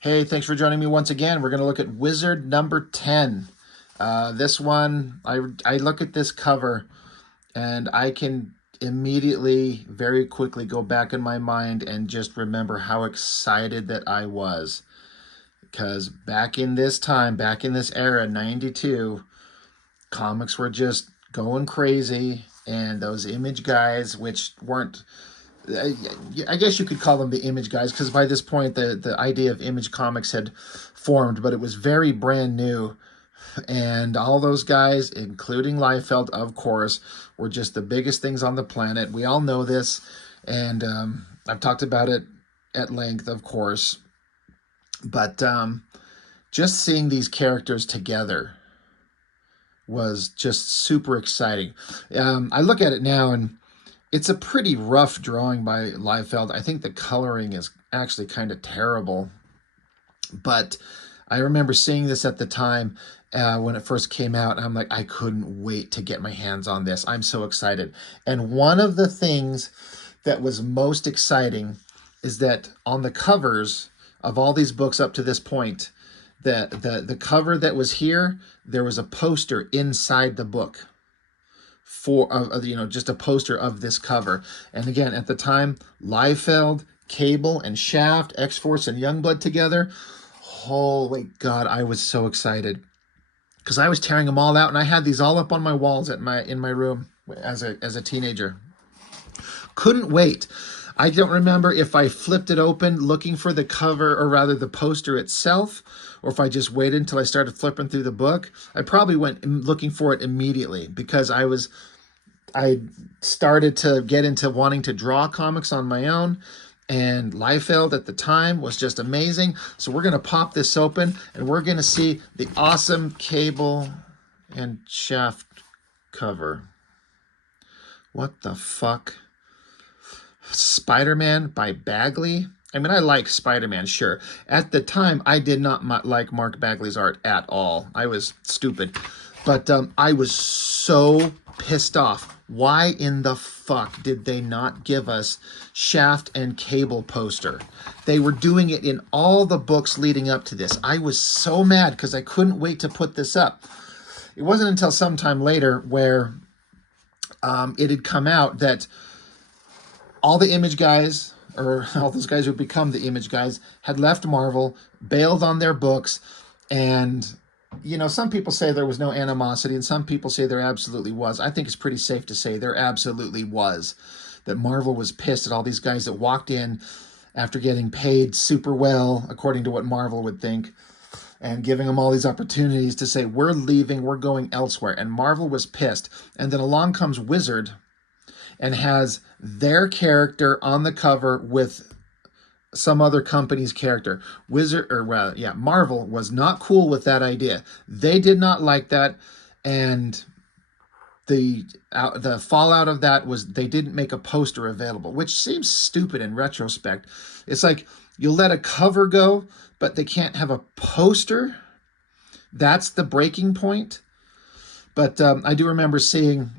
Hey, thanks for joining me once again. We're going to look at Wizard number 10. This one, I look at this cover and I can immediately, very quickly go back in my mind and just remember how excited that I was. Because back in this time, back in this era, 92, comics were just going crazy. And those Image guys, which weren't I guess you could call them the Image guys, because by this point the idea of Image Comics had formed, but it was very brand new. And all those guys, including Liefeld, of course, were just the biggest things on the planet. We all know this, and I've talked about it at length, of course. But just seeing these characters together was just super exciting. I look at it now, and it's a pretty rough drawing by Liefeld. I think the coloring is actually kind of terrible. But I remember seeing this at the time when it first came out. And I'm like, I couldn't wait to get my hands on this. I'm so excited. And one of the things that was most exciting is that on the covers of all these books up to this point, the cover that was here, there was a poster inside the book for just a poster of this cover. And again, at the time, Liefeld, Cable, and Shaft, X-Force, and Youngblood together. Holy God, I was so excited because I was tearing them all out, and I had these all up on my walls in my room as a teenager. Couldn't wait. I don't remember if I flipped it open looking for the cover, or rather the poster itself, or if I just waited until I started flipping through the book. I probably went looking for it immediately because I started to get into wanting to draw comics on my own, and Liefeld at the time was just amazing. So we're going to pop this open, and we're going to see the awesome Cable and Shaft cover. What the fuck? Spider-Man by Bagley. I mean, I like Spider-Man, sure. At the time, I did not like Mark Bagley's art at all. I was stupid. But I was so pissed off. Why in the fuck did they not give us Shaft and Cable poster? They were doing it in all the books leading up to this. I was so mad because I couldn't wait to put this up. It wasn't until sometime later where it had come out that all the Image guys, or all those guys who had become the Image guys, had left Marvel, bailed on their books, and some people say there was no animosity, and some people say there absolutely was. I think it's pretty safe to say there absolutely was. That Marvel was pissed at all these guys that walked in after getting paid super well, according to what Marvel would think, and giving them all these opportunities to say, we're leaving, we're going elsewhere. And Marvel was pissed. And then along comes Wizard and has their character on the cover with some other company's character. Marvel was not cool with that idea. They did not like that, and the fallout of that was they didn't make a poster available, which seems stupid in retrospect. It's like, you let a cover go, but they can't have a poster? That's the breaking point. But I do remember seeing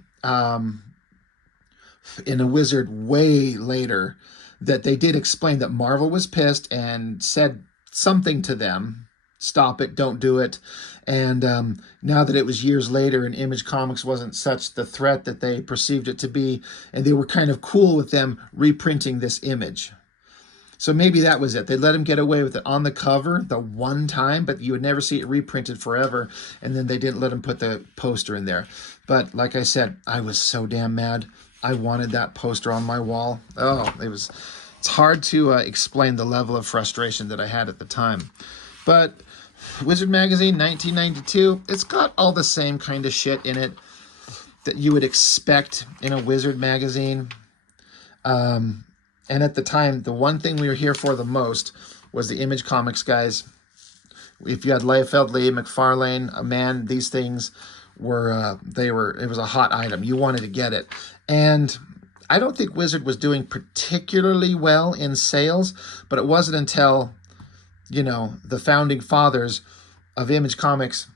in a Wizard way later that they did explain that Marvel was pissed and said something to them. Stop it, don't do it. And now that it was years later and Image Comics wasn't such the threat that they perceived it to be, and they were kind of cool with them reprinting this image. So maybe that was it. They let him get away with it on the cover the one time, but you would never see it reprinted forever. And then they didn't let him put the poster in there. But like I said, I was so damn mad. I wanted that poster on my wall. Oh, it's hard to explain the level of frustration that I had at the time. But Wizard Magazine, 1992, it's got all the same kind of shit in it that you would expect in a Wizard magazine. And at the time, the one thing we were here for the most was the Image Comics guys. If you had Liefeld, Lee, McFarlane, man, these things were, it was a hot item. You wanted to get it. And I don't think Wizard was doing particularly well in sales, but it wasn't until, the founding fathers of Image Comics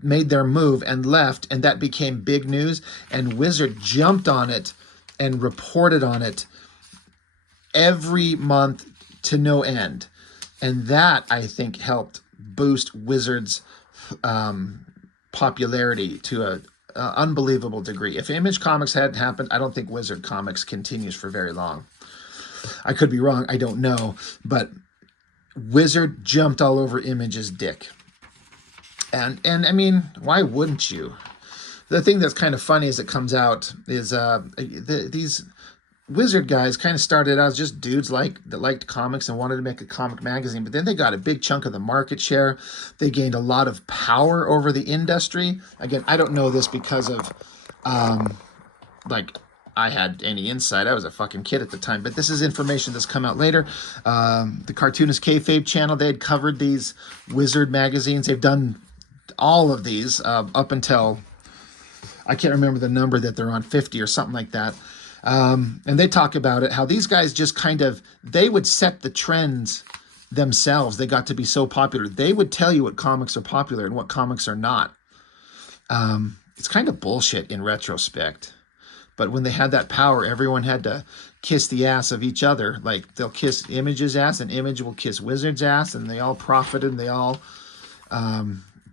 made their move and left, and that became big news, and Wizard jumped on it and reported on it every month to no end. And that, I think, helped boost Wizard's popularity to a unbelievable degree. If Image Comics hadn't happened, I don't think Wizard Comics continues for very long. I could be wrong, I don't know, but Wizard jumped all over Image's dick. And I mean, why wouldn't you? The thing that's kind of funny as it comes out is these Wizard guys kind of started out as just dudes that liked comics and wanted to make a comic magazine, but then they got a big chunk of the market share. They gained a lot of power over the industry. Again, I don't know this because of I had any insight. I was a fucking kid at the time, but this is information that's come out later. The Cartoonist Kayfabe channel, they had covered these Wizard magazines. They've done all of these up until, I can't remember the number that they're on, 50 or something like that. And they talk about it, how these guys just they would set the trends themselves. They got to be so popular. They would tell you what comics are popular and what comics are not. It's kind of bullshit in retrospect. But when they had that power, everyone had to kiss the ass of each other. Like, they'll kiss Image's ass, and Image will kiss Wizard's ass, and they all profited, and they all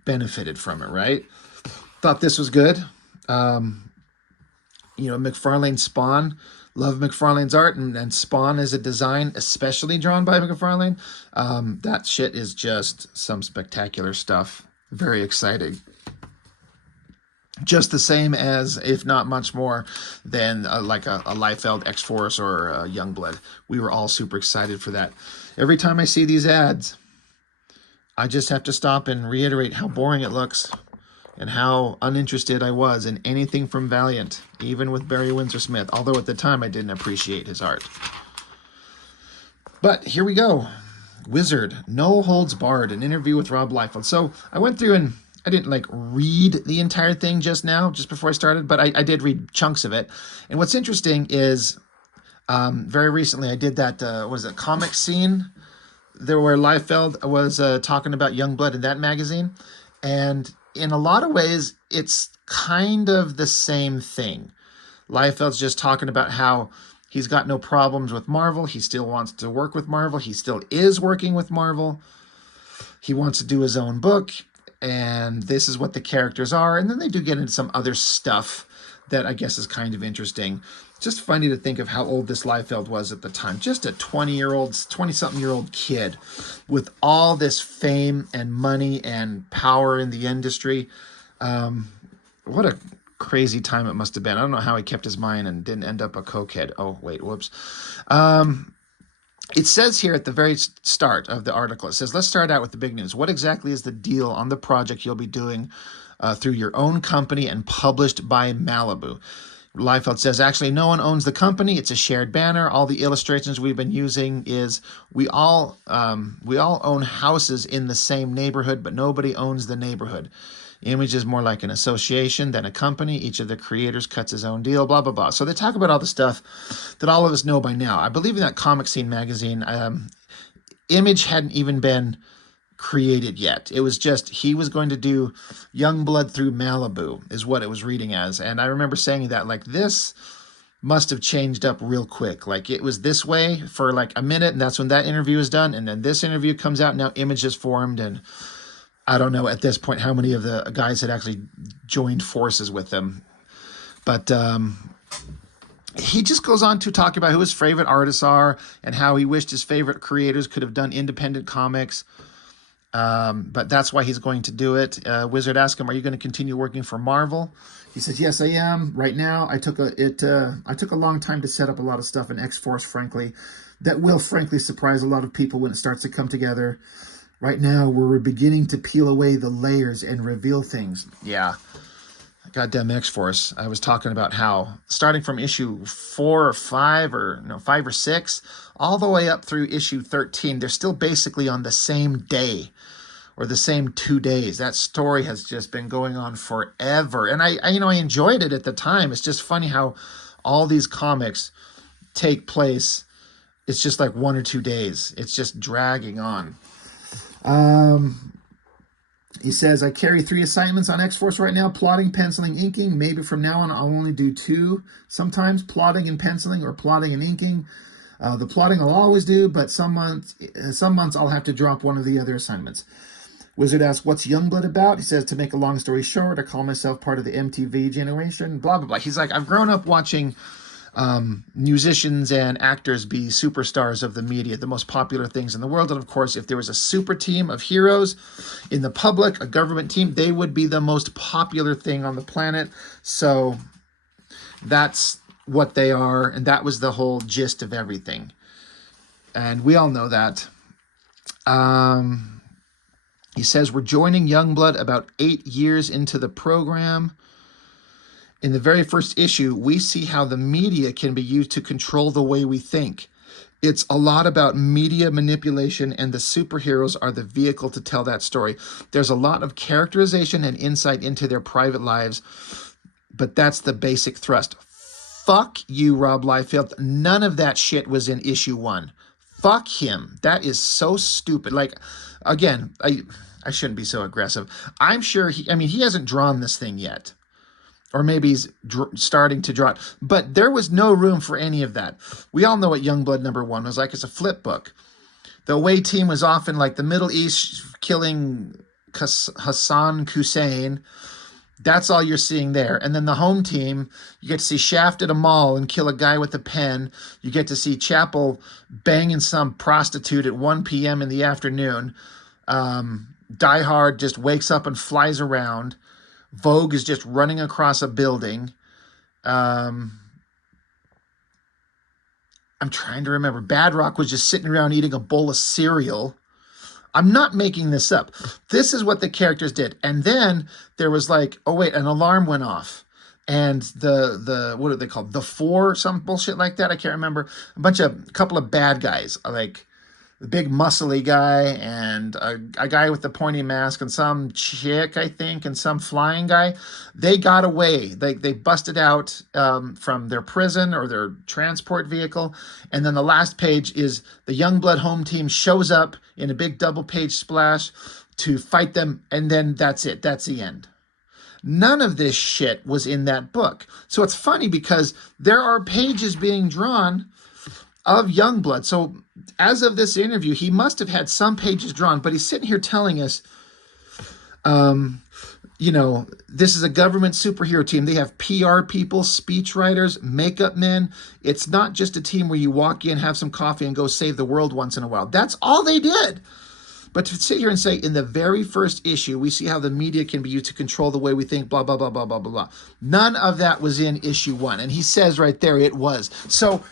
benefited from it, right? Thought this was good. McFarlane Spawn, love McFarlane's art, and Spawn is a design especially drawn by McFarlane. That shit is just some spectacular stuff. Very exciting. Just the same as, if not much more, than like a Liefeld, X-Force, or a Youngblood. We were all super excited for that. Every time I see these ads, I just have to stop and reiterate how boring it looks and how uninterested I was in anything from Valiant, even with Barry Windsor Smith, although at the time I didn't appreciate his art. But here we go. Wizard, No Holds Barred, an interview with Rob Liefeld. So I went through and I didn't read the entire thing just before I started, but I did read chunks of it. And what's interesting is very recently I did that, comic scene there where Liefeld was talking about Youngblood in that magazine. And in a lot of ways, it's kind of the same thing. Liefeld's just talking about how he's got no problems with Marvel. He still wants to work with Marvel. He still is working with Marvel. He wants to do his own book. And this is what the characters are. And then they do get into some other stuff that I guess is kind of interesting. Just funny to think of how old this Liefeld was at the time. Just a 20-something-year-old kid with all this fame and money and power in the industry. What a crazy time it must have been. I don't know how he kept his mind and didn't end up a cokehead. Oh, wait, whoops. It says here at the very start of the article, it says, let's start out with the big news. What exactly is the deal on the project you'll be doing through your own company and published by Malibu? Liefeld says, actually, no one owns the company. It's a shared banner. All the illustrations we've been using is we all own houses in the same neighborhood, but nobody owns the neighborhood. Image is more like an association than a company. Each of the creators cuts his own deal, blah, blah, blah. So they talk about all the stuff that all of us know by now. I believe in that Comic Scene magazine, Image hadn't even been created yet. It was just, he was going to do Youngblood through Malibu is what it was reading as. And I remember saying that, this must have changed up real quick. It was this way for a minute, and that's when that interview is done. And then this interview comes out, now Image is formed, and I don't know at this point how many of the guys had actually joined forces with them. But he just goes on to talk about who his favorite artists are and how he wished his favorite creators could have done independent comics. But that's why he's going to do it. Wizard asked him, are you going to continue working for Marvel? He says, yes, I am. Right now, I took a long time to set up a lot of stuff in X-Force, frankly. That will, frankly, surprise a lot of people when it starts to come together. Right now, we're beginning to peel away the layers and reveal things. Yeah. Goddamn X-Force. I was talking about how starting from issue 4 or 5 or 6, all the way up through issue 13, they're still basically on the same day or the same 2 days. That story has just been going on forever. And I enjoyed it at the time. It's just funny how all these comics take place. It's just 1 or 2 days. It's just dragging on. He says, I carry 3 assignments on X-Force right now, plotting, penciling, inking. Maybe from now on I'll only do 2 sometimes, plotting and penciling or plotting and inking. The plotting I'll always do, but some months I'll have to drop one of the other assignments. Wizard asks, what's Youngblood about? He says, to make a long story short, I call myself part of the MTV generation, blah, blah, blah. He's like, I've grown up watching musicians and actors be superstars of the media, the most popular things in the world. And of course, if there was a super team of heroes in the public, a government team, they would be the most popular thing on the planet. So that's what they are. And that was the whole gist of everything. And we all know that. He says, we're joining Youngblood about 8 years into the program. In the very first issue, we see how the media can be used to control the way we think. It's a lot about media manipulation, and the superheroes are the vehicle to tell that story. There's a lot of characterization and insight into their private lives, but that's the basic thrust. Fuck you, Rob Liefeld. None of that shit was in issue 1. Fuck him. That is so stupid. Like, again, I shouldn't be so aggressive. I'm sure he hasn't drawn this thing yet. Or maybe he's starting to draw it. But there was no room for any of that. We all know what Youngblood #1 was like. It's a flip book. The away team was often like the Middle East killing Hassan Hussein. That's all you're seeing there. And then the home team, you get to see Shaft at a mall and kill a guy with a pen. You get to see Chapel banging some prostitute at 1 p.m. in the afternoon. Die Hard just wakes up and flies around. Vogue is just running across a building. I'm trying to remember. Bad Rock was just sitting around eating a bowl of cereal. I'm not making this up. This is what the characters did. And then there was like, oh wait, an alarm went off. And the what are they called? The Four, some bullshit like that. I can't remember. A couple of bad guys, like the big muscly guy and a guy with the pointy mask and some chick, I think, and some flying guy. They got away. They busted out from their prison or their transport vehicle. And then the last page is the Youngblood home team shows up in a big double-page splash to fight them. And then that's it. That's the end. None of this shit was in that book. So it's funny because there are pages being drawn of Youngblood. So as of this interview, he must have had some pages drawn, but he's sitting here telling us, this is a government superhero team. They have PR people, speechwriters, makeup men. It's not just a team where you walk in, have some coffee, and go save the world once in a while. That's all they did. But to sit here and say, in the very first issue, we see how the media can be used to control the way we think, blah, blah, blah, blah, blah, blah, blah. None of that was in issue 1. And he says right there it was. So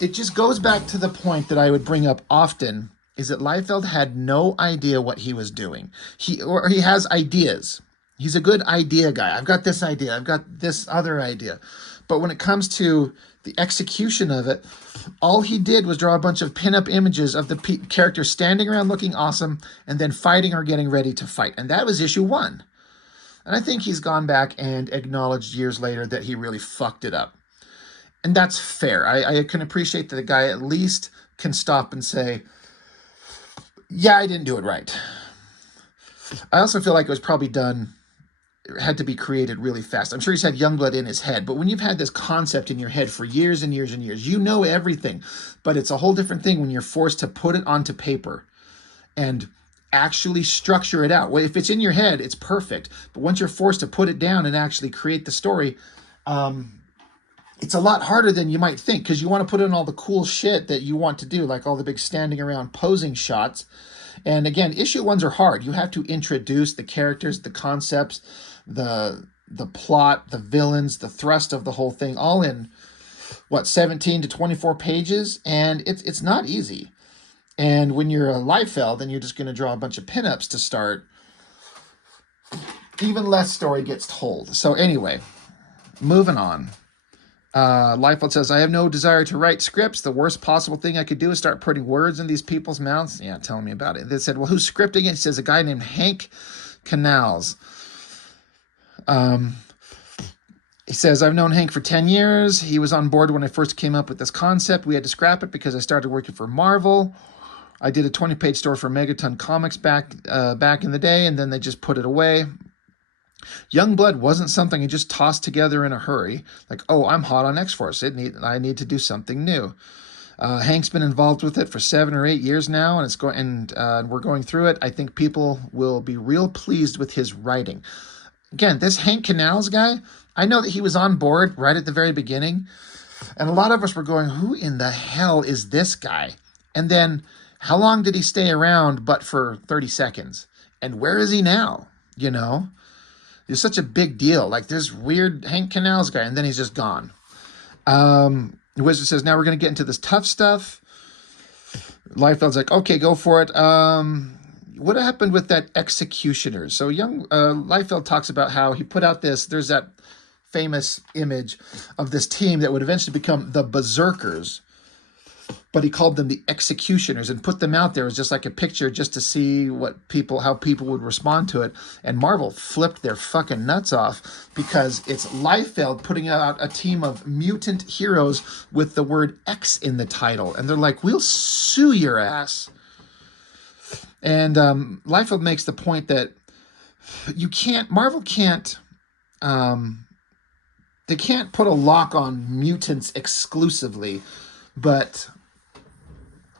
it just goes back to the point that I would bring up often, is that Liefeld had no idea what he was doing. He has ideas. He's a good idea guy. I've got this idea. I've got this other idea. But when it comes to the execution of it, all he did was draw a bunch of pinup images of the characters standing around looking awesome and then fighting or getting ready to fight. And that was issue 1. And I think he's gone back and acknowledged years later that he really fucked it up. And that's fair. I can appreciate that the guy at least can stop and say, yeah, I didn't do it right. I also feel like it was probably had to be created really fast. I'm sure he's had Youngblood in his head, but when you've had this concept in your head for years and years and years, you know everything. But it's a whole different thing when you're forced to put it onto paper and actually structure it out. Well, if it's in your head, it's perfect. But once you're forced to put it down and actually create the story, it's a lot harder than you might think, because you want to put in all the cool shit that you want to do, like all the big standing around posing shots. And again, issue 1s are hard. You have to introduce the characters, the concepts, the plot, the villains, the thrust of the whole thing, all in 17 to 24 pages, and it's not easy. And when you're a Liefeld and you're just going to draw a bunch of pinups to start, even less story gets told. So anyway, moving on. Liefeld says, I have no desire to write scripts. The worst possible thing I could do is start putting words in these people's mouths. Yeah, telling me about it. They said, well, who's scripting it? He says, a guy named Hank Canals. He says, I've known Hank for 10 years. He was on board when I first came up with this concept. We had to scrap it because I started working for Marvel. I did a 20-page story for Megaton Comics back in the day, and then they just put it away. Youngblood wasn't something he just tossed together in a hurry. Like, oh, I'm hot on X-Force. I need to do something new. Hank's been involved with it for 7 or 8 years now, and we're going through it. I think people will be real pleased with his writing. Again, this Hank Canals guy, I know that he was on board right at the very beginning, and a lot of us were going, who in the hell is this guy? And then, how long did he stay around but for 30 seconds? And where is he now? You know? It's such a big deal. Like, there's weird Hank Canals guy, and then he's just gone. The Wizard says, now we're going to get into this tough stuff. Liefeld's like, okay, go for it. What happened with that executioner? So Liefeld talks about how he put out there's that famous image of this team that would eventually become the Berserkers, but he called them the Executioners and put them out there as just like a picture just to see how people would respond to it. And Marvel flipped their fucking nuts off because it's Liefeld putting out a team of mutant heroes with the word X in the title. And they're like, we'll sue your ass. And Liefeld makes the point that Marvel can't, they can't put a lock on mutants exclusively, but,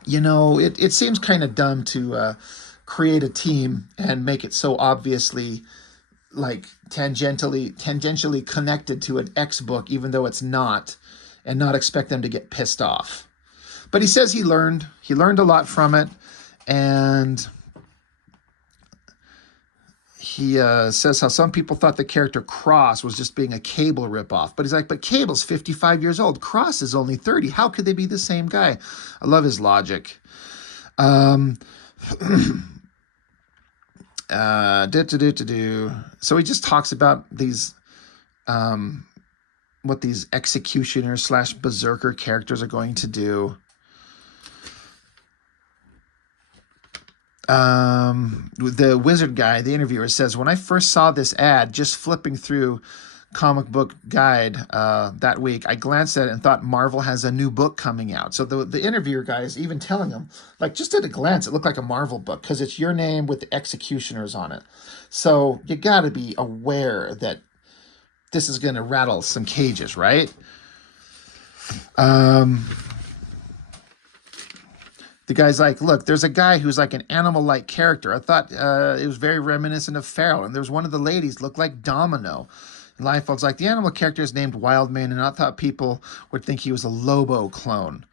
you know, it seems kind of dumb to create a team and make it so obviously like tangentially connected to an X book, even though it's not, and not expect them to get pissed off. But he says he learned a lot from it, and he says how some people thought the character Cross was just being a Cable ripoff. But he's like, but Cable's 55 years old. Cross is only 30. How could they be the same guy? I love his logic. So he just talks about these, what these executioner / berserker characters are going to do. The Wizard guy, the interviewer, says, when I first saw this ad, just flipping through Comic Book Guide that week, I glanced at it and thought Marvel has a new book coming out. So the interviewer guy is even telling him, like, just at a glance, it looked like a Marvel book because it's your name with the Executioners on it. So you got to be aware that this is going to rattle some cages, right? The guy's like, look, there's a guy who's like an animal-like character. I thought it was very reminiscent of Farrell. And there's one of the ladies looked like Domino. And Liefeld's like, the animal character is named Wildman, and I thought people would think he was a Lobo clone.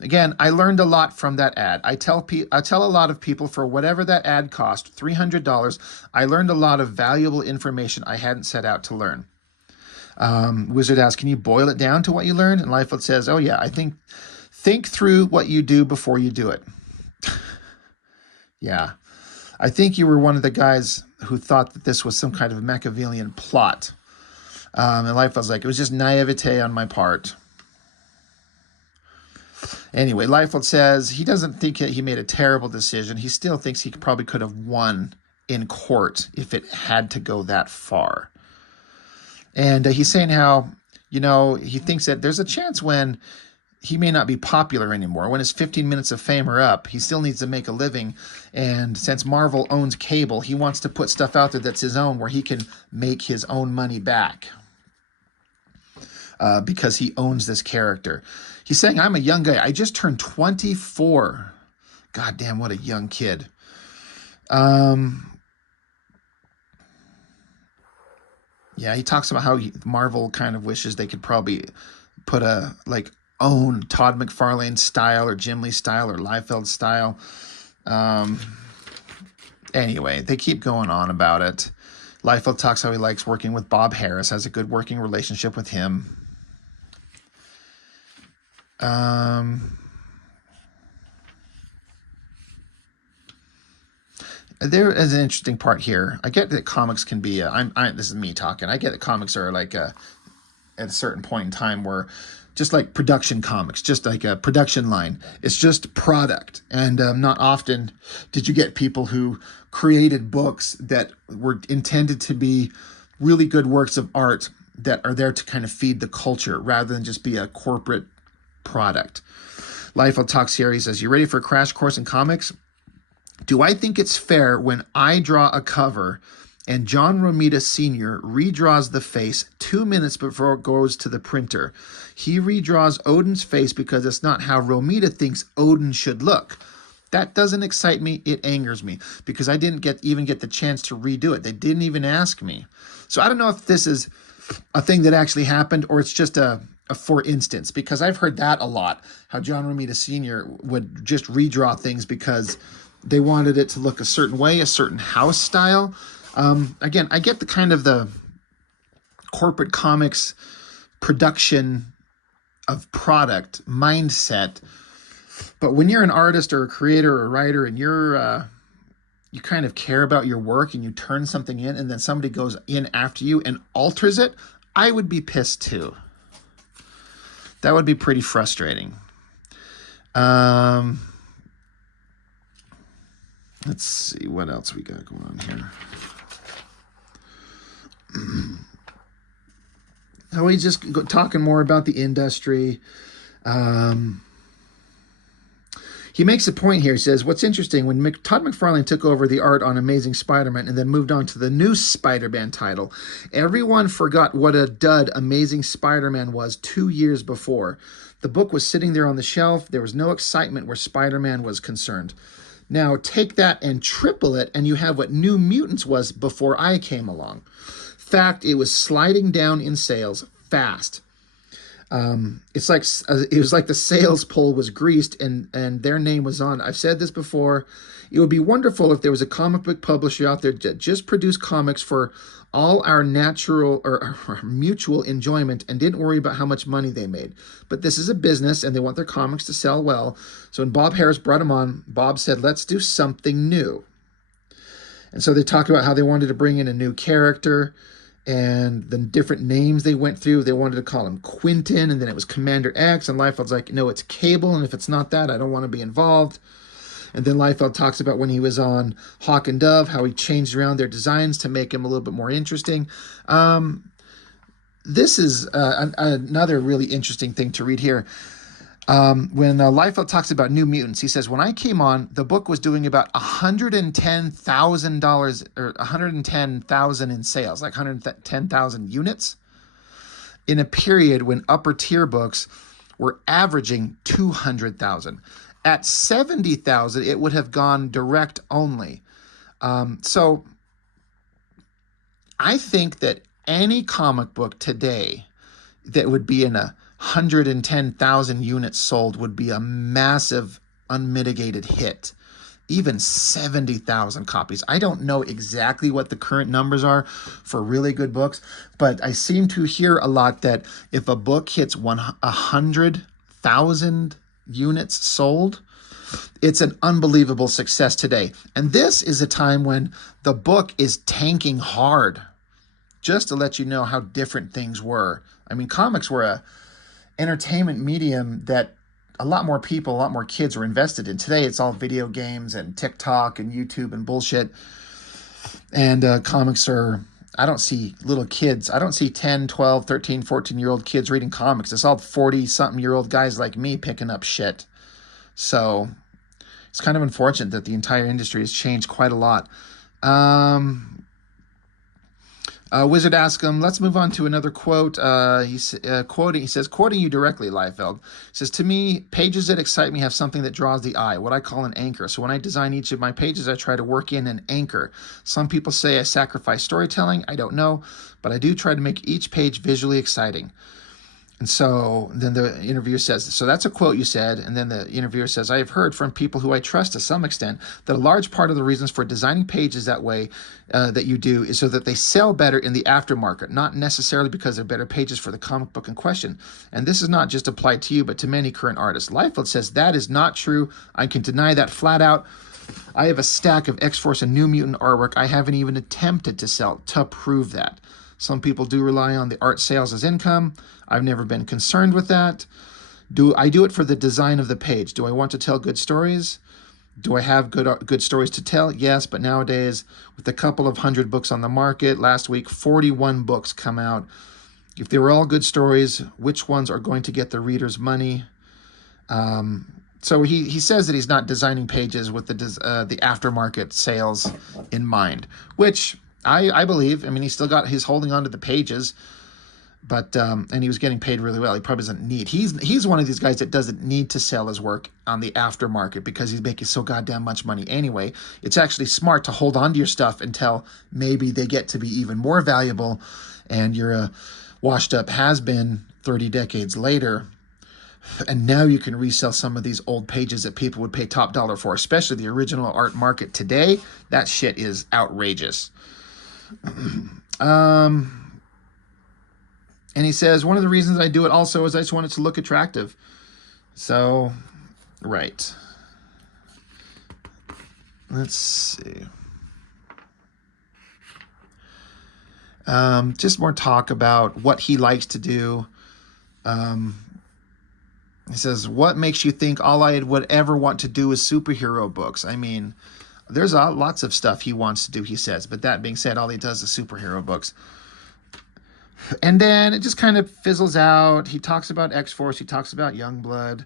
Again, I learned a lot from that ad. I tell a lot of people for whatever that ad cost, $300, I learned a lot of valuable information I hadn't set out to learn. Wizard asks, can you boil it down to what you learned? And Liefeld says, oh yeah, I think through what you do before you do it. Yeah. I think you were one of the guys who thought that this was some kind of Machiavellian plot. And Liefeld's like, it was just naivete on my part. Anyway, Liefeld says he doesn't think he made a terrible decision. He still thinks he probably could have won in court if it had to go that far. And he's saying how, you know, he thinks that there's a chance when he may not be popular anymore. When his 15 minutes of fame are up, he still needs to make a living. And since Marvel owns Cable, he wants to put stuff out there that's his own, where he can make his own money back. Because he owns this character. He's saying, I'm a young guy. I just turned 24. God damn, what a young kid. Yeah, he talks about how Marvel kind of wishes they could probably put own Todd McFarlane style or Jim Lee style or Liefeld style. Anyway, they keep going on about it. Liefeld talks how he likes working with Bob Harris, has a good working relationship with him. There is an interesting part here. I get that comics can be, this is me talking. I get that comics are like at a certain point in time where just like production comics, just like a production line, it's just product. And not often did you get people who created books that were intended to be really good works of art that are there to kind of feed the culture rather than just be a corporate product. Liefeld talks here. He says, you ready for a crash course in comics? Do I think it's fair when I draw a cover and John Romita Sr. redraws the face 2 minutes before it goes to the printer. He redraws Odin's face because it's not how Romita thinks Odin should look. That doesn't excite me. It angers me because I didn't even get the chance to redo it. They didn't even ask me. So I don't know if this is a thing that actually happened or it's just a for instance, because I've heard that a lot, how John Romita Sr. would just redraw things because they wanted it to look a certain way, a certain house style. Again, I get the kind of the corporate comics production of product mindset, but when you're an artist or a creator or a writer and you kind of care about your work and you turn something in and then somebody goes in after you and alters it, I would be pissed too. That would be pretty frustrating. Let's see what else we got going on here. Now we just talking more about the industry. He makes a point here. He says, what's interesting, when Todd McFarlane took over the art on Amazing Spider-Man and then moved on to the new Spider-Man title, everyone forgot what a dud Amazing Spider-Man was 2 years before. The book was sitting there on the shelf. There was no excitement where Spider-Man was concerned. Now take that and triple it, and you have what New Mutants was before I came along. Fact, it was sliding down in sales fast. It's like it was like the sales pole was greased and their name was on. I've said this before. It would be wonderful if there was a comic book publisher out there that just produced comics for all our natural or our mutual enjoyment and didn't worry about how much money they made. But this is a business and they want their comics to sell well. So when Bob Harris brought him on, Bob said, let's do something new. And so they talk about how they wanted to bring in a new character and the different names they went through. They wanted to call him Quentin, and then it was Commander X, and Liefeld's like, no, it's Cable, and if it's not that, I don't want to be involved. And then Liefeld talks about when he was on Hawk and Dove, how he changed around their designs to make him a little bit more interesting. This is another really interesting thing to read here. When Liefeld talks about New Mutants, he says, when I came on, the book was doing about $110,000 or $110,000 in sales, like 110,000 units in a period when upper tier books were averaging 200,000. At 70,000, it would have gone direct only. So I think that any comic book today that would be in a 110,000 units sold would be a massive, unmitigated hit. Even 70,000 copies. I don't know exactly what the current numbers are for really good books, but I seem to hear a lot that if a book hits 100,000 units sold, it's an unbelievable success today. And this is a time when the book is tanking hard. Just to let you know how different things were. I mean, comics were a entertainment medium that a lot more people, a lot more kids were invested in. Today, it's all video games and TikTok and YouTube and bullshit. And comics are, I don't see little kids. I don't see 10, 12, 13, 14-year-old kids reading comics. It's all 40-something-year-old guys like me picking up shit. So it's kind of unfortunate that the entire industry has changed quite a lot. Wizard asks him, let's move on to another quote. He says, quoting you directly, Liefeld, he says, to me, pages that excite me have something that draws the eye, what I call an anchor. So when I design each of my pages, I try to work in an anchor. Some people say I sacrifice storytelling. I don't know, but I do try to make each page visually exciting. And so then the interviewer says, so that's a quote you said. And then the interviewer says, I have heard from people who I trust to some extent that a large part of the reasons for designing pages that way that you do is so that they sell better in the aftermarket, not necessarily because they're better pages for the comic book in question. And this is not just applied to you, but to many current artists. Liefeld says that is not true. I can deny that flat out. I have a stack of X-Force and New Mutant artwork I haven't even attempted to sell to prove that. Some people do rely on the art sales as income. I've never been concerned with that. I do it for the design of the page? Do I want to tell good stories? Do I have good stories to tell? Yes, but nowadays, with a couple of hundred books on the market, last week, 41 books come out. If they were all good stories, which ones are going to get the reader's money? So he says that he's not designing pages with the aftermarket sales in mind, which I believe. I mean, he's holding on to the pages, but and he was getting paid really well. He probably doesn't need. He's one of these guys that doesn't need to sell his work on the aftermarket because he's making so goddamn much money anyway. It's actually smart to hold on to your stuff until maybe they get to be even more valuable, and you're a washed up has-been 30 decades later. And now you can resell some of these old pages that people would pay top dollar for, especially the original art market today. That shit is outrageous. And he says, one of the reasons I do it also is I just want it to look attractive. So, right. Let's see. Just more talk about what he likes to do. He says, what makes you think all I would ever want to do is superhero books? I mean, there's lots of stuff he wants to do, he says. But that being said, all he does is superhero books. And then it just kind of fizzles out. He talks about X-Force. He talks about Youngblood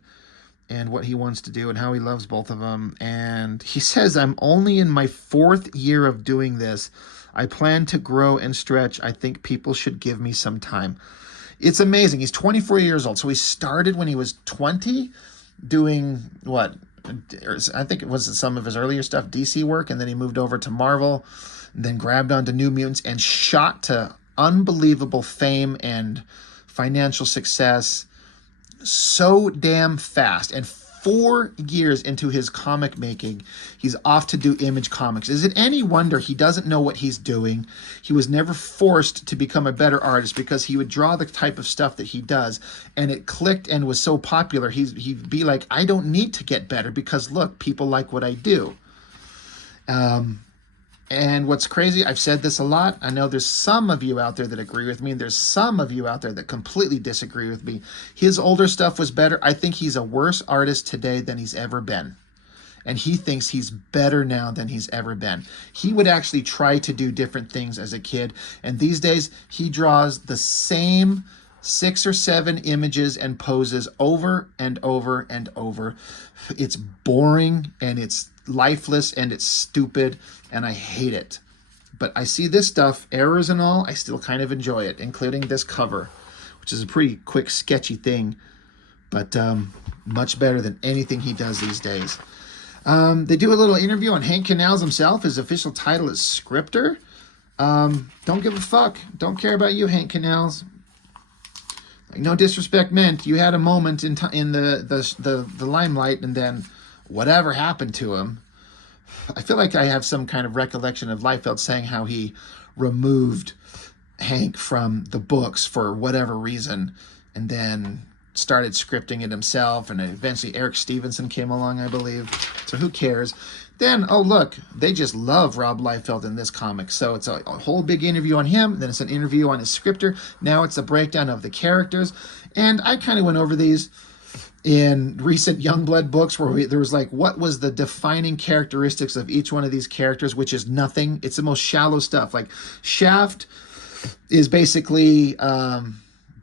and what he wants to do and how he loves both of them. And he says, I'm only in my 4th year of doing this. I plan to grow and stretch. I think people should give me some time. It's amazing. He's 24 years old. So he started when he was 20 doing what? I think it was some of his earlier stuff, DC work. And then he moved over to Marvel, and then grabbed onto New Mutants and shot to unbelievable fame and financial success so damn fast. And 4 years into his comic making, he's off to do Image Comics. Is it any wonder he doesn't know what he's doing? He was never forced to become a better artist because he would draw the type of stuff that he does, and it clicked and was so popular. He'd be like, I don't need to get better because look, people like what I do. And what's crazy, I've said this a lot. I know there's some of you out there that agree with me. There's some of you out there that completely disagree with me. His older stuff was better. I think he's a worse artist today than he's ever been. And he thinks he's better now than he's ever been. He would actually try to do different things as a kid. And these days, he draws the same 6 or 7 images and poses over and over and over. It's boring and it's lifeless and it's stupid and I hate it. But I see this stuff, errors and all, I still kind of enjoy it, including this cover, which is a pretty quick, sketchy thing, but much better than anything he does these days. They do a little interview on Hank Canals himself. His official title is Scripter. Don't give a fuck. Don't care about you, Hank Canals. Like, no disrespect meant. You had a moment in the limelight, and then whatever happened to him. I feel like I have some kind of recollection of Liefeld saying how he removed Hank from the books for whatever reason, and then started scripting it himself, and then eventually Eric Stevenson came along, I believe. So who cares? Then, oh look, they just love Rob Liefeld in this comic. So it's a whole big interview on him, then it's an interview on his scripter, now it's a breakdown of the characters. And I kind of went over these in recent Youngblood books where there was like, what was the defining characteristics of each one of these characters, which is nothing. It's the most shallow stuff. Like Shaft is basically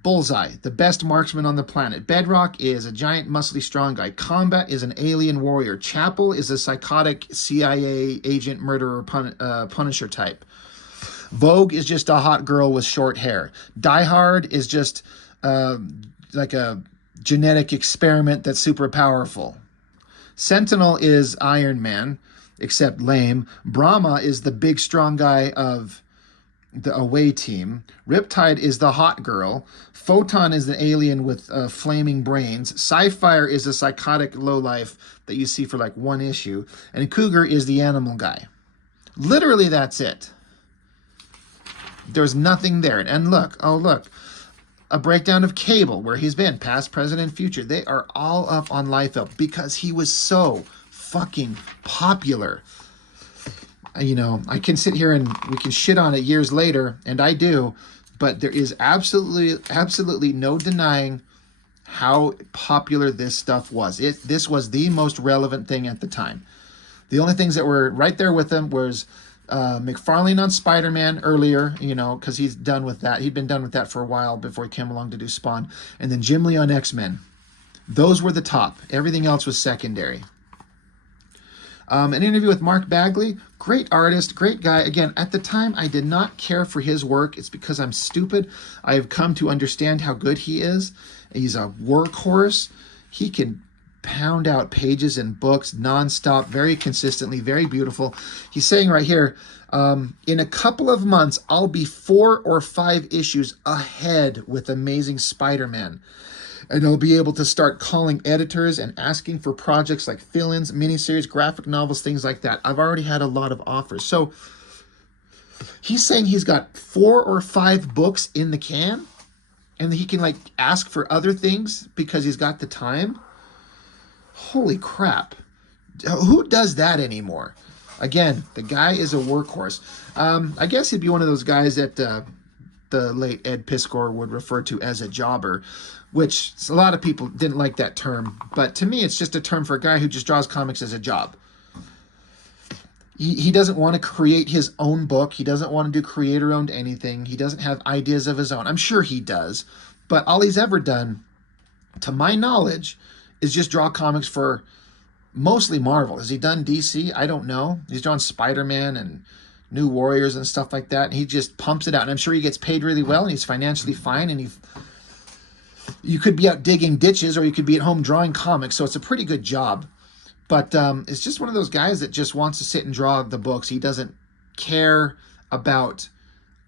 Bullseye, the best marksman on the planet. Bedrock is a giant, muscly, strong guy. Combat is an alien warrior. Chapel is a psychotic CIA agent, murderer, Punisher type. Vogue is just a hot girl with short hair. Die Hard is just like a genetic experiment that's super powerful. Sentinel is Iron Man, except lame. Brahma is the big, strong guy of the away team. Riptide is the hot girl. Photon is the alien with flaming brains. Sci-Fire is a psychotic lowlife that you see for like one issue. And Cougar is the animal guy. Literally, that's it. There's nothing there. And look, oh look, a breakdown of Cable, where he's been, past, present, and future. They are all up on Liefeld because he was so fucking popular. You know, I can sit here and we can shit on it years later, and I do, but there is absolutely no denying how popular this stuff was. This was the most relevant thing at the time. The only things that were right there with him was McFarlane on Spider-Man earlier, you know, because he's done with that. He'd been done with that for a while before he came along to do Spawn. And then Jim Lee on X-Men. Those were the top. Everything else was secondary. An interview with Mark Bagley. Great artist, great guy. Again, at the time, I did not care for his work. It's because I'm stupid. I have come to understand how good he is. He's a workhorse. He can pound out pages and books nonstop, very consistently, very beautiful. He's saying right here, in a couple of months, I'll be 4 or 5 issues ahead with Amazing Spider-Man. And I'll be able to start calling editors and asking for projects like fill-ins, miniseries, graphic novels, things like that. I've already had a lot of offers. So he's saying he's got 4 or 5 books in the can, and he can like ask for other things because he's got the time. Holy crap. Who does that anymore? Again, the guy is a workhorse. I guess he'd be one of those guys that the late Ed Piskor would refer to as a jobber, which a lot of people didn't like that term. But to me, it's just a term for a guy who just draws comics as a job. He doesn't want to create his own book. He doesn't want to do creator-owned anything. He doesn't have ideas of his own. I'm sure he does. But all he's ever done, to my knowledge, is just draw comics for mostly Marvel. Has he done DC? I don't know. He's drawn Spider-Man and New Warriors and stuff like that. And he just pumps it out. And I'm sure he gets paid really well and he's financially fine. And you could be out digging ditches or you could be at home drawing comics. So it's a pretty good job. But it's just one of those guys that just wants to sit and draw the books. He doesn't care about,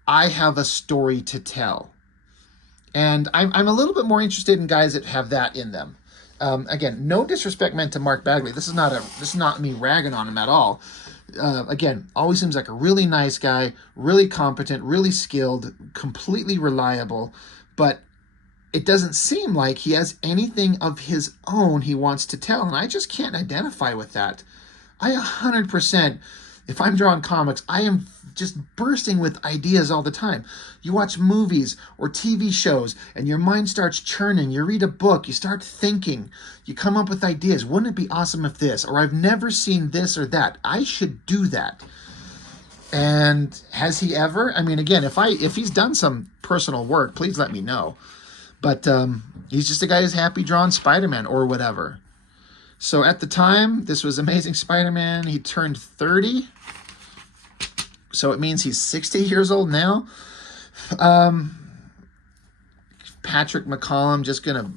I have a story to tell. And I'm a little bit more interested in guys that have that in them. Again, no disrespect meant to Mark Bagley. This is not me ragging on him at all. Again, always seems like a really nice guy, really competent, really skilled, completely reliable, but it doesn't seem like he has anything of his own he wants to tell, and I just can't identify with that. I 100%, if I'm drawing comics, I am just bursting with ideas all the time. You watch movies or TV shows and your mind starts churning. You read a book, you start thinking, you come up with ideas. Wouldn't it be awesome if this, or I've never seen this or that. I should do that. And has he ever? I mean, again, if he's done some personal work, please let me know. But he's just a guy who's happy drawing Spider-Man or whatever. So at the time, this was Amazing Spider-Man. He turned 30. So it means he's 60 years old now. Patrick McCollum just going to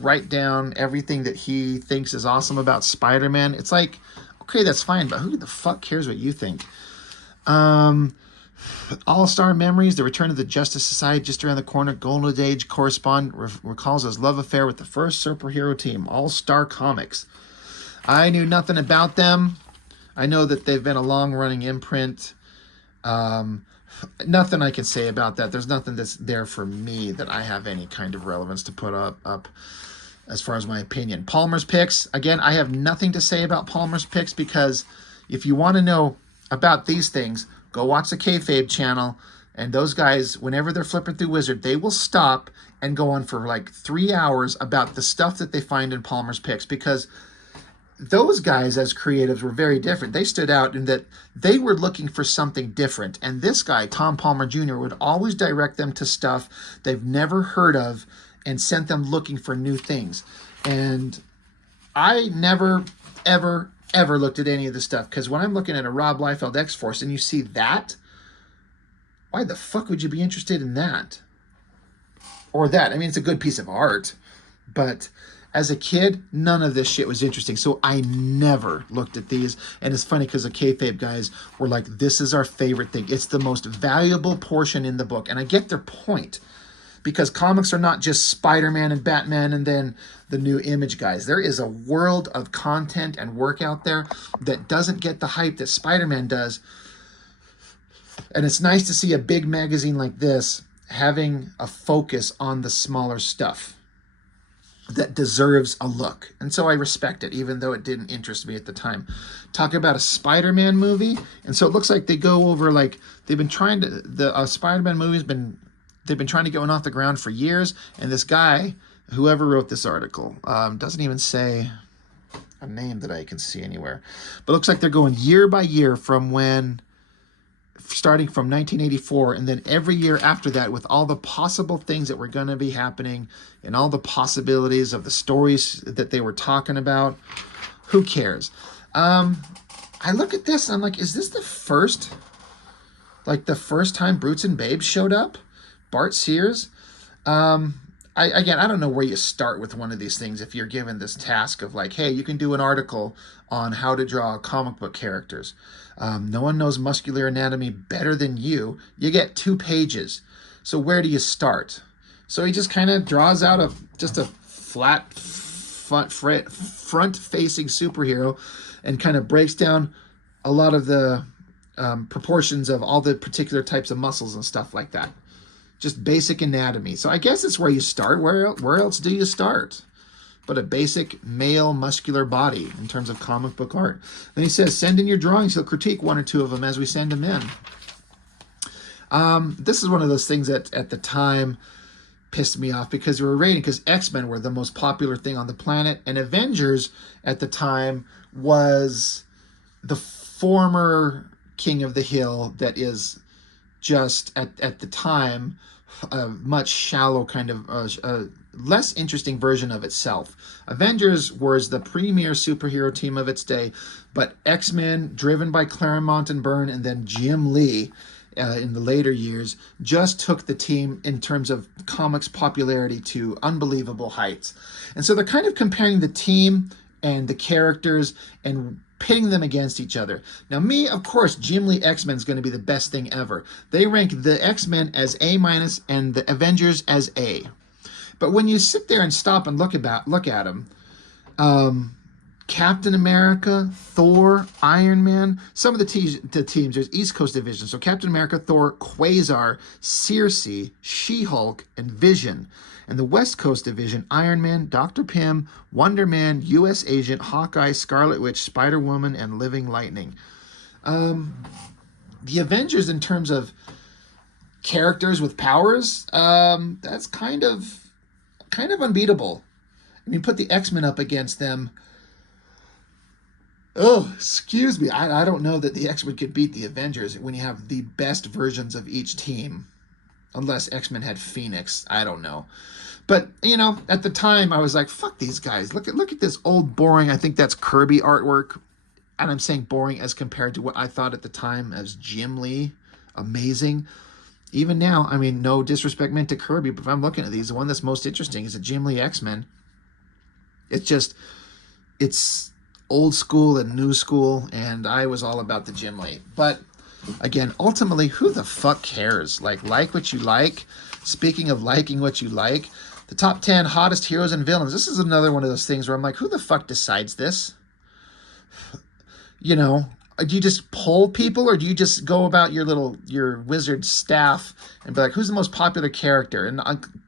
write down everything that he thinks is awesome about Spider-Man. It's like, okay, that's fine, but who the fuck cares what you think? All-Star Memories, The Return of the Justice Society, just around the corner. Golden Age correspondent recalls his love affair with the first superhero team, All-Star Comics. I knew nothing about them. I know that they've been a long-running imprint. Nothing I can say about that. There's nothing that's there for me that I have any kind of relevance to put up as far as my opinion. Palmer's Picks, again, I have nothing to say about Palmer's Picks because if you want to know about these things, go watch the Kayfabe channel, and those guys, whenever they're flipping through Wizard, they will stop and go on for like 3 hours about the stuff that they find in Palmer's Picks, because those guys as creatives were very different. They stood out in that they were looking for something different, and this guy, Tom Palmer Jr., would always direct them to stuff they've never heard of and sent them looking for new things. And I never, ever looked at any of this stuff, because when I'm looking at a Rob Liefeld X-Force and you see that, why the fuck would you be interested in that? Or that? I mean, it's a good piece of art, but as a kid, none of this shit was interesting, so I never looked at these. And it's funny because the Kayfabe guys were like, this is our favorite thing. It's the most valuable portion in the book, and I get their point, because comics are not just Spider-Man and Batman and then the new Image guys. There is a world of content and work out there that doesn't get the hype that Spider-Man does. And it's nice to see a big magazine like this having a focus on the smaller stuff that deserves a look. And so I respect it, even though it didn't interest me at the time. Talk about a Spider-Man movie. And so it looks like they go over, like, they've been trying to, the Spider-Man movie's been, they've been trying to get one off the ground for years, and this guy, whoever wrote this article, doesn't even say a name that I can see anywhere. But it looks like they're going year by year from when, starting from 1984, and then every year after that, with all the possible things that were going to be happening and all the possibilities of the stories that they were talking about. Who cares? I I look at this and I'm like, is this the first time Brutes and Babes showed up? Bart Sears? I don't know where you start with one of these things if you're given this task of like, hey, you can do an article on how to draw comic book characters. No one knows muscular anatomy better than you. You get 2 pages. So where do you start? So he just kind of draws out just a flat front-facing superhero and kind of breaks down a lot of the proportions of all the particular types of muscles and stuff like that. Just basic anatomy. So I guess it's where you start. Where else do you start? But a basic male muscular body in terms of comic book art. Then he says, send in your drawings. He'll critique 1 or 2 of them as we send them in. This is one of those things that at the time pissed me off because we were rating, because X-Men were the most popular thing on the planet, and Avengers at the time was the former King of the Hill that is just at the time a much shallow kind of less interesting version of itself. Avengers was the premier superhero team of its day, but X-Men, driven by Claremont and Byrne and then Jim Lee in the later years, just took the team in terms of comics popularity to unbelievable heights. And so they're kind of comparing the team and the characters and pitting them against each other. Now, me, of course, Jim Lee X-Men is going to be the best thing ever. They rank the X-Men as A- and the Avengers as A. But when you sit there and stop and look at them, Captain America, Thor, Iron Man, some of the teams, there's East Coast Division. So Captain America, Thor, Quasar, Circe, She-Hulk, and Vision. And the West Coast Division, Iron Man, Dr. Pym, Wonder Man, U.S. Agent, Hawkeye, Scarlet Witch, Spider-Woman, and Living Lightning. The Avengers, in terms of characters with powers, that's kind of unbeatable. I mean, put the X-Men up against them. Oh, excuse me. I don't know that the X-Men could beat the Avengers when you have the best versions of each team. Unless X-Men had Phoenix. I don't know. But, you know, at the time, I was like, fuck these guys. Look at this old, boring, I think that's Kirby artwork. And I'm saying boring as compared to what I thought at the time as Jim Lee. Amazing. Even now, I mean, no disrespect meant to Kirby, but if I'm looking at these, the one that's most interesting is a Jim Lee X-Men. It's old school and new school, and I was all about the Jim Lee. But again, ultimately, who the fuck cares? Like what you like. Speaking of liking what you like, the top 10 hottest heroes and villains. This is another one of those things where I'm like, who the fuck decides this? You know, do you just poll people, or do you just go about your wizard staff and be like, who's the most popular character? And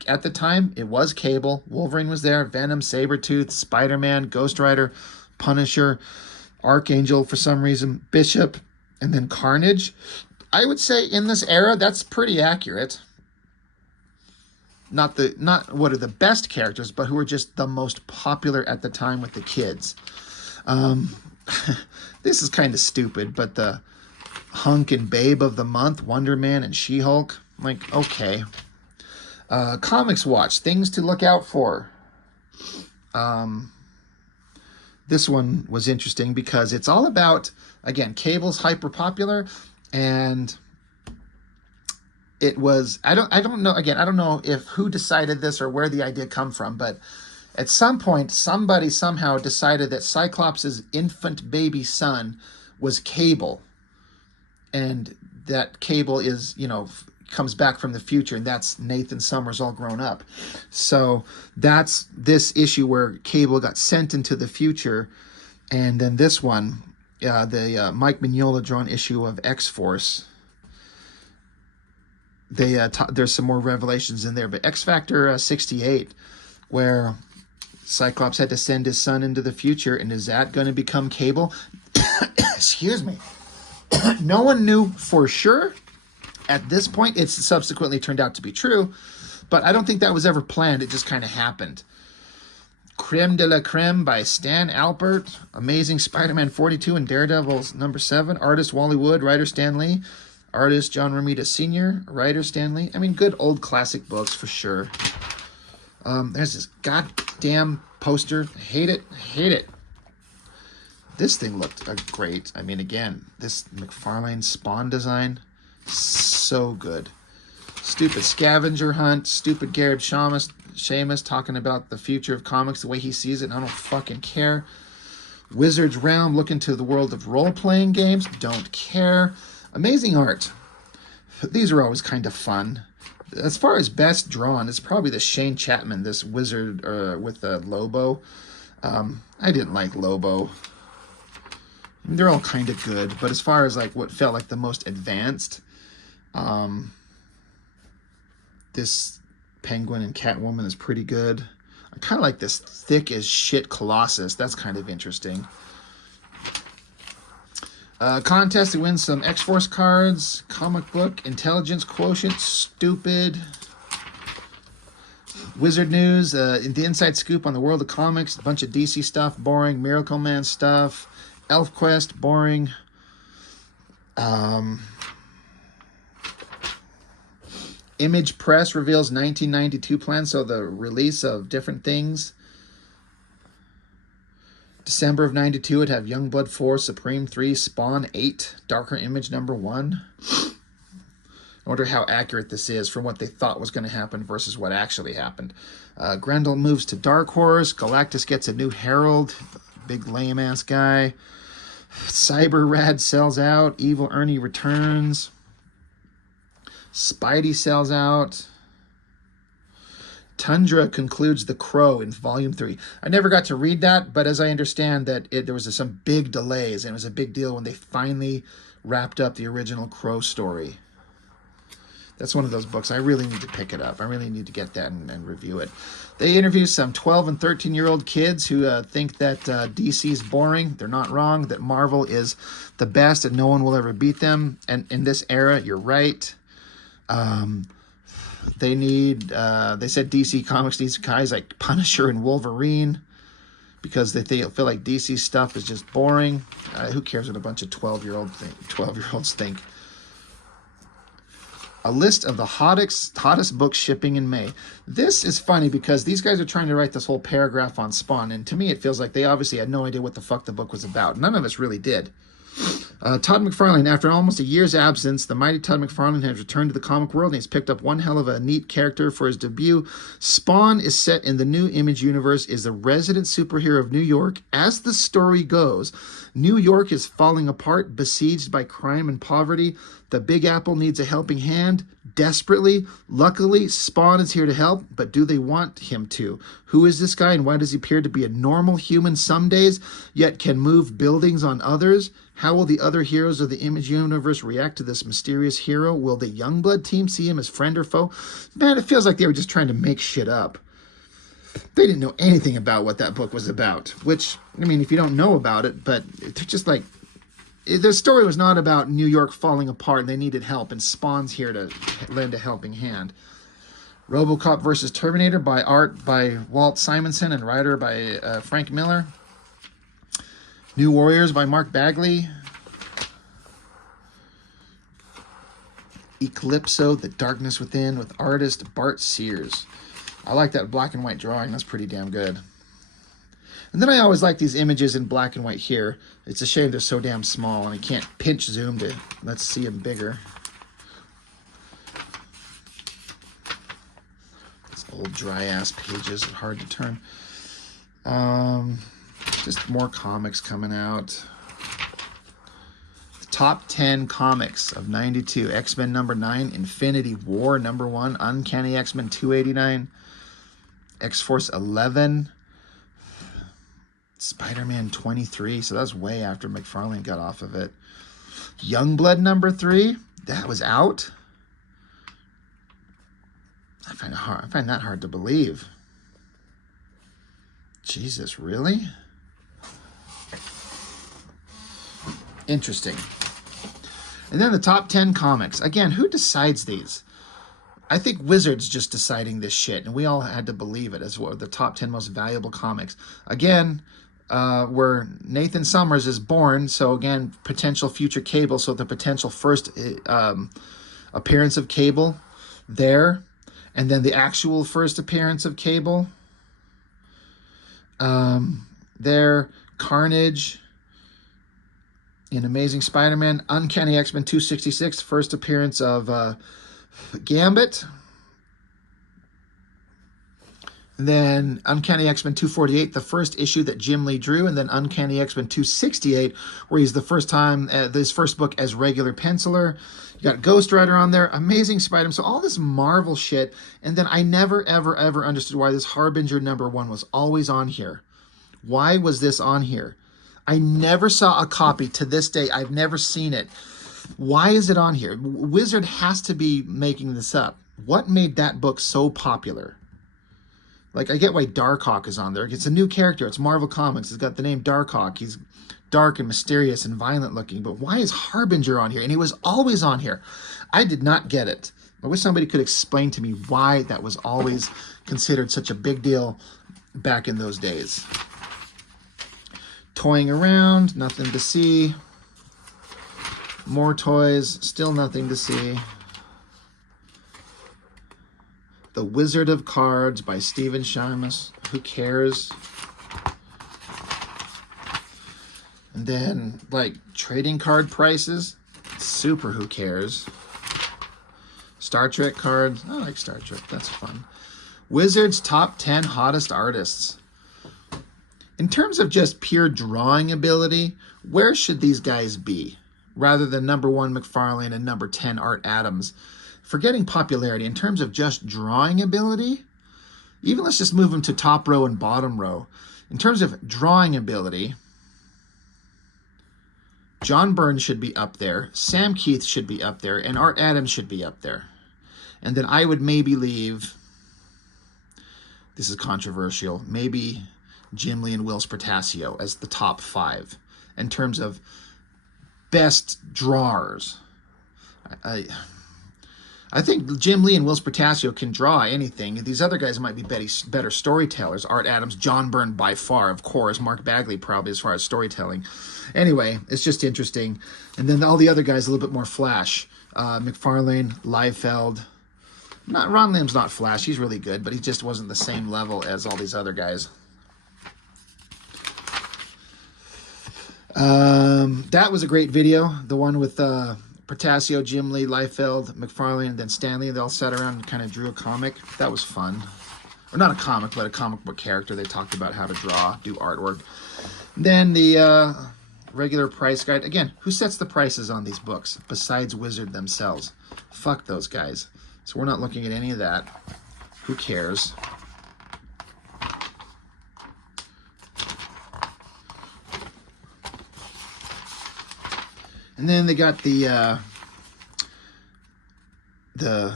at the time, it was Cable. Wolverine was there. Venom, Sabretooth, Spider-Man, Ghost Rider, Punisher, Archangel for some reason, Bishop, and then Carnage. I would say in this era, that's pretty accurate. Not what are the best characters, but who are just the most popular at the time with the kids. This is kind of stupid, but the hunk and babe of the month, Wonder Man and She-Hulk, like, okay. Comics Watch, things to look out for. This one was interesting because it's all about, again, Cable's hyper popular, and it was, I don't know, again, I don't know if who decided this or where the idea come from, but at some point, somebody somehow decided that Cyclops' infant baby son was Cable, and that Cable is, you know, comes back from the future, and that's Nathan Summers all grown up. So that's this issue where Cable got sent into the future, and then this one, the Mike Mignola drawn issue of X-Force, there's some more revelations in there, but X Factor 68, where Cyclops had to send his son into the future, and is that going to become Cable? Excuse me. No one knew for sure. At this point, it's subsequently turned out to be true, but I don't think that was ever planned. It just kind of happened. Creme de la Creme by Stan Alpert. Amazing Spider-Man 42 and Daredevil's #7. Artist Wally Wood, writer Stan Lee. Artist John Romita Sr., writer Stan Lee. I mean, good old classic books for sure. There's this goddamn poster. Hate it. This thing looked great. I mean, again, this McFarlane Spawn design, so good. Stupid scavenger hunt, stupid Garrett Seamus talking about the future of comics the way he sees it, and I don't fucking care. Wizard's Realm, look into the world of role-playing games, don't care. Amazing art. These are always kind of fun. As far as best drawn, it's probably the Shane Chapman, this wizard with Lobo. I didn't like Lobo. They're all kind of good, but as far as like what felt like the most advanced, this Penguin and Catwoman is pretty good. I kind of like this thick as shit Colossus. That's kind of interesting. Contest to win some X-Force cards. Comic book. Intelligence quotient. Stupid. Wizard news. The inside scoop on the world of comics. A bunch of DC stuff. Boring. Miracle Man stuff. Elf Quest. Boring. Image Press reveals 1992 plan. So the release of different things. December of 92, it'd have Youngblood 4, Supreme 3, Spawn 8, Darker Image number 1. I wonder how accurate this is from what they thought was going to happen versus what actually happened. Grendel moves to Dark Horse. Galactus gets a new Herald. Big lame-ass guy. Cyber Rad sells out. Evil Ernie returns. Spidey sells out. Tundra concludes The Crow in Volume 3. I never got to read that, but as I understand that there was some big delays, and it was a big deal when they finally wrapped up the original Crow story. That's one of those books. I really need to pick it up. I really need to get that and review it. They interview some 12 and 13-year-old kids who think that DC is boring. They're not wrong, that Marvel is the best and no one will ever beat them. And in this era, you're right. They said DC Comics needs guys like Punisher and Wolverine because they feel like DC stuff is just boring. Who cares what a bunch of 12-year-olds think? A list of the hottest books shipping in May. This is funny because these guys are trying to write this whole paragraph on Spawn, and to me it feels like they obviously had no idea what the fuck the book was about. None of us really did. Todd McFarlane, after almost a year's absence, the mighty Todd McFarlane has returned to the comic world, and he's picked up one hell of a neat character for his debut. Spawn is set in the new Image universe, is the resident superhero of New York. As the story goes, New York is falling apart, besieged by crime and poverty. The Big Apple needs a helping hand desperately. Luckily, Spawn is here to help, but do they want him to? Who is this guy, and why does he appear to be a normal human some days, yet can move buildings on others? How will the other heroes of the Image universe react to this mysterious hero? Will the Youngblood team see him as friend or foe? Man, it feels like they were just trying to make shit up. They didn't know anything about what that book was about, which, I mean, if you don't know about it, but it's just like, the story was not about New York falling apart and they needed help, and Spawn's here to lend a helping hand. RoboCop versus Terminator by art by Walt Simonson and writer by Frank Miller. New Warriors by Mark Bagley. Eclipso, The Darkness Within with artist Bart Sears. I like that black and white drawing. That's pretty damn good. And then I always like these images in black and white here. It's a shame they're so damn small and I can't pinch zoom to let's see them bigger. These old dry ass pages are hard to turn. Just more comics coming out. The top 10 comics of 92. X-Men number 9, Infinity War number 1, Uncanny X-Men 289, X-Force 11, Spider-Man 23, so that's way after McFarlane got off of it. Youngblood number 3, that was out. I find that hard to believe. Jesus, really? Interesting. And then the top 10 comics. Again, who decides these? I think Wizards just deciding this shit, and we all had to believe it as well. The top 10 most valuable comics. Again, where Nathan Summers is born, so again, potential future Cable, so the potential first appearance of Cable there, and then the actual first appearance of Cable there, Carnage, in Amazing Spider-Man. Uncanny X-Men 266, first appearance of Gambit. And then Uncanny X-Men 248, the first issue that Jim Lee drew, and then Uncanny X-Men 268, where he's the first time, his first book as regular penciler. You got Ghost Rider on there, Amazing Spider-Man, so all this Marvel shit, and then I never, ever, ever understood why this Harbinger #1 was always on here. Why was this on here? I never saw a copy to this day. I've never seen it. Why is it on here? Wizard has to be making this up. What made that book so popular? Like, I get why Darkhawk is on there. It's a new character. It's Marvel Comics. It's got the name Darkhawk. He's dark and mysterious and violent looking. But why is Harbinger on here? And he was always on here. I did not get it. I wish somebody could explain to me why that was always considered such a big deal back in those days. Toying around, nothing to see. More toys, still nothing to see. The Wizard of Cards by Stephen Shimas. Who cares? And then, like, trading card prices. Super who cares. Star Trek cards. I like Star Trek. That's fun. Wizard's top 10 hottest artists. In terms of just pure drawing ability, where should these guys be? Rather than #1 McFarlane and #10 Art Adams. Forgetting popularity, in terms of just drawing ability, even let's just move them to top row and bottom row. In terms of drawing ability, John Byrne should be up there, Sam Keith should be up there, and Art Adams should be up there. And then I would maybe leave, this is controversial, maybe Jim Lee and Will Spertasio as the top 5 in terms of best drawers. I think Jim Lee and Will Spertasio can draw anything. These other guys might be better storytellers. Art Adams, John Byrne by far, of course. Mark Bagley probably as far as storytelling. Anyway, it's just interesting. And then all the other guys a little bit more flash. McFarlane, Liefeld. Ron Lim's not flash. He's really good, but he just wasn't the same level as all these other guys. That was a great video. The one with Spertasio, Jim Lee, Liefeld, McFarlane, and then Stanley. They all sat around and kind of drew a comic. That was fun. Or not a comic, but a comic book character. They talked about how to draw, do artwork. Then the regular price guide. Again, who sets the prices on these books besides Wizard themselves? Fuck those guys. So we're not looking at any of that. Who cares? And then they got the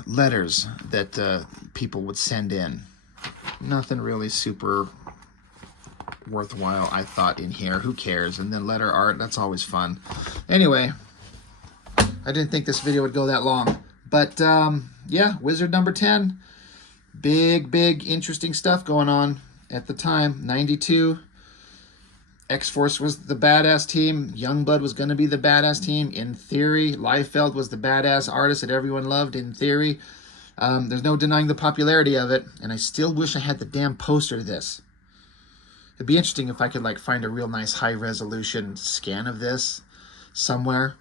letters that people would send in. Nothing really super worthwhile, I thought, in here. Who cares? And then letter art, that's always fun. Anyway, I didn't think this video would go that long. But, yeah, Wizard #10. Big, interesting stuff going on at the time. 92. X-Force was the badass team. Youngblood was going to be the badass team, in theory. Liefeld was the badass artist that everyone loved, in theory. There's no denying the popularity of it, and I still wish I had the damn poster to this. It'd be interesting if I could, like, find a real nice high-resolution scan of this somewhere,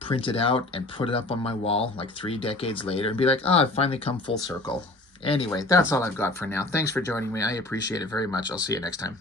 print it out, and put it up on my wall, like 3 decades later, and be like, oh, I've finally come full circle. Anyway, that's all I've got for now. Thanks for joining me. I appreciate it very much. I'll see you next time.